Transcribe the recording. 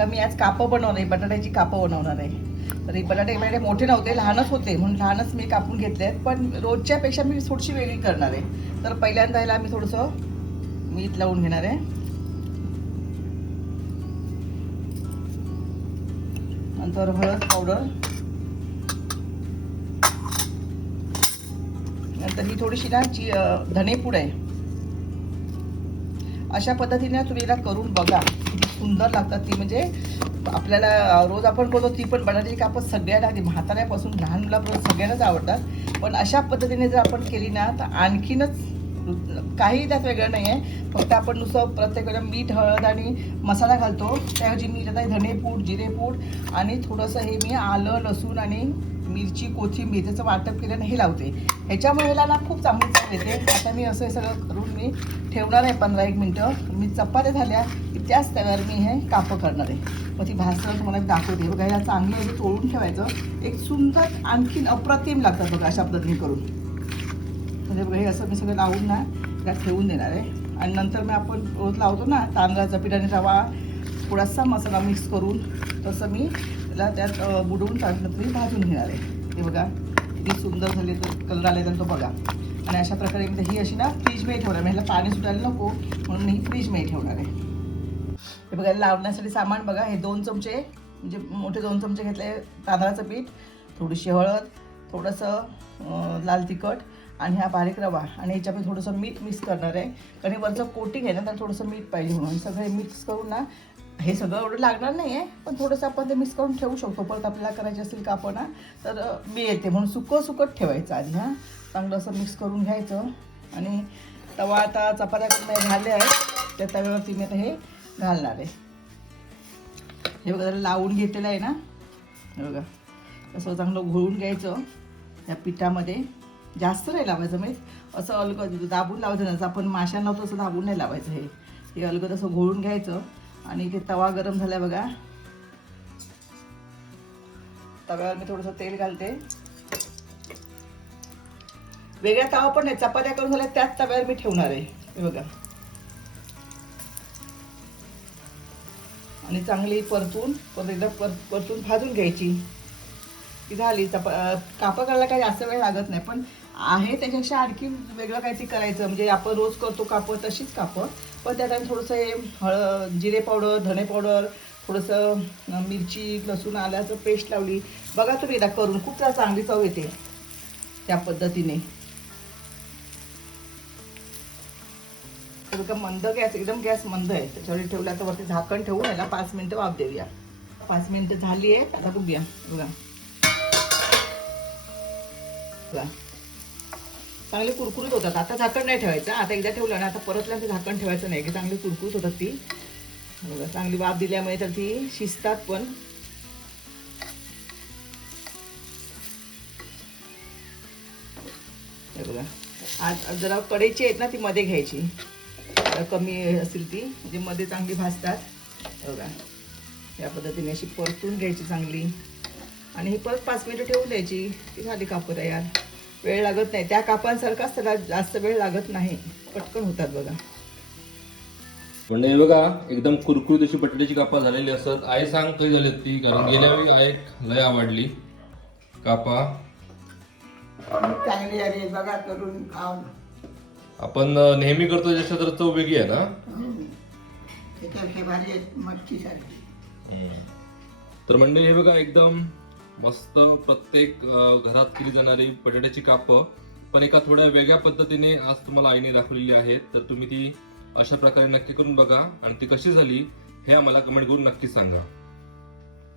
बघा मी आज कापं बनवणार आहे बटाट्याची कापं बनवणार आहे. तर हे बटाटे माझे मोठे नव्हते लहानच होते म्हणून लहानच मी कापून घेतले आहेत. पण रोजच्या पेक्षा मी थोडीशी वेगळी करणार आहे. तर पहिल्यांदा ह्याला मी थोडंसं मीठ लावून घेणार आहे. नंतर हळद पावडर. नंतर ही थोडीशी ना जी धनेपूड आहे. अशा पद्धतीने तुम्ही याला करून बघा. किती सुंदर लागतात ती. म्हणजे आपल्याला रोज आपण बोलतो ती पण बडाली की आपण सगळ्यांना अगदी म्हाताऱ्यापासून लहान मुलापर्यंत सगळ्यांनाच आवडतात. पण अशा पद्धतीने जर आपण केली ना तर आणखीनच काही त्यात वेगळं नाही आहे फक्त आपण नुसतं प्रत्येक वेळेला मीठ हळद आणि मसाला घालतो. त्याऐवजी मी त्यात धनेपूड जिरेपूड आणि थोडंसं हे मी आलं लसूण आणि मिरची कोथिंबीर त्याचं वाटप केल्यानं हे लावते. ह्याच्यामुळे ह्याला ना खूप चांगली चव येते. आता मी असं हे सगळं करून मी ठेवणार आहे पंधरा एक मिनटं. मी चपात्या झाल्या की त्याच त्यावर मी हे कापं करणार आहे. मग ती भाजताना तुम्हाला दाखवते. बघा ह्या चांगलं असं तोडून ठेवायचं. एक सुंदर आणखीन अप्रतिम लागतात बघा अशा पद्धतीने करून. म्हणजे बघा हे असं मी सगळं लावून ना त्यात ठेवून देणार आहे. आणि नंतर मग आपण रोज लावतो ना तांदळाचा पीठ आणि रवा थोडासा मसाला मिक्स करून तसं मी त्याला त्यात बुडवून टाकलं भाजून घेणार आहे. हे बघा किती सुंदर झाले तर कलर आले तर तो बघा. आणि अशा प्रकारे मी ही अशी ना फ्रीजमध्ये ठेवणार मी ह्याला पाणी सुटायला नको म्हणून मी ही फ्रीजमध्ये ठेवणार आहे. हे बघा लावण्यासाठी सामान बघा. हे दोन चमचे म्हणजे मोठे दोन चमचे घेतले तांदळाचं पीठ थोडीशी हळद थोडंसं लाल तिखट आणि हा बारीक रवा. आणि याच्यामध्ये थोडंसं मीठ मिक्स करणार आहे. कारण हे वरचं कोटिंग आहे ना तर थोडंसं मीठ पाहिजे म्हणून. सगळे मिक्स करून ना हे सगळं एवढं लागणार नाही आहे पण थोडंसं आपण ते मिक्स करून ठेवू शकतो. परत आपल्याला करायचे असेल का आपण तर मी येते. म्हणून सुकं सुकत ठेवायचं आधी हां. चांगलं असं मिक्स करून घ्यायचं. आणि तवा आता चपात्या करून झाले आहे त्या तव्यावरती मी आता हे घालणार आहे. हे बघा जरा लावून घेतलेलं आहे ना. हे बघा असं चांगलं घोळून घ्यायचं या पिठामध्ये. जास्त नाही लावायचं म्हणजे असं अलगद दाबून लावायचं नाही. आपण माशांना तसं दाबून नाही लावायचं हे. हे अलगद असं घोळून घ्यायचं. आणि इथे तवा गरम झाला बघा. तव्यावर मी थोडंसं तेल घालते. वेगळ्या तवा पण नाही चपात्या करून झाल्या त्याच तव्यावर मी ठेवणार आहे. हे बघा. आणि चांगली परतून परत एकदा पर परतून भाजून घ्यायची. ती झाली. तप अं, कापं करायला काही जास्त वेळ लागत नाही. पण आहे त्याच्यापेक्षा आणखी वेगळं काहीतरी करायचं. म्हणजे आपण रोज करतो कापं तशीच कापं. पण त्यात आम्ही थोडंसं हे हळद जिरे पावडर धने पावडर थोडंसं मिरची लसूण आल्याचं पेस्ट लावली. बघा तुम्ही एकदा करून. खूप त्याला चांगली चव येते त्या पद्धतीने. तर बघा मंद गॅस एकदम गॅस मंद आहे. त्याच्यावर ठेवला तर वरती झाकण ठेवून याला पाच मिनटं वाफ देऊया. पाच मिनटं झाली आहे. आता बघूया. बघा. बघा चांगले कुरकुरीत होतात. आता झाकण नाही ठेवायचं. आता एकदा ठेवलं ना आता परतल्यानंतर झाकण ठेवायचं नाही. की चांगली कुरकुरीत होतात ती. बघा चांगली वाफ दिल्यामुळे तर ती शिजतात पण. हे बघा. आज जरा कडेची आहेत ना ती मध्ये घ्यायची. कमी असेल ती. म्हणजे मध्ये चांगली भाजतात. बघा. या पद्धतीने अशी परतून घ्यायची चांगली. आणि ही परत पाच मिनिटं ठेवून द्यायची. ती झाली कापं तयार. वेळ लागत नाही. त्या कापांसारखाच त्याला जास्त वेळ लागत नाही. पटकन होतात बघा. म्हणजे हे बघा एकदम कुरकुरीत अशी बटाट्याची कापा झालेली असतात. आई सांग कधी झाली ती कारण गेल्या वेळी आई लय आवडली. कापा. चांगली आली बघा करून खाऊन. आपण नेहमी करतो जसं तर चव वेगळी आहे ना? त्याच्यापेक्षा भाजी मच्छी सारखी तर म्हणजे हे बघा एकदम मस्त प्रत्येक घरात केली जाणारी बटाट्याची कापं पण एका थोड्या वेगळ्या पद्धतीने आज तुम्हाला आईने दाखवलेली आहेत. तर तुम्ही ती अशा प्रकारे नक्की करून बघा. आणि ती कशी झाली हे आम्हाला कमेंट करून नक्की सांगा.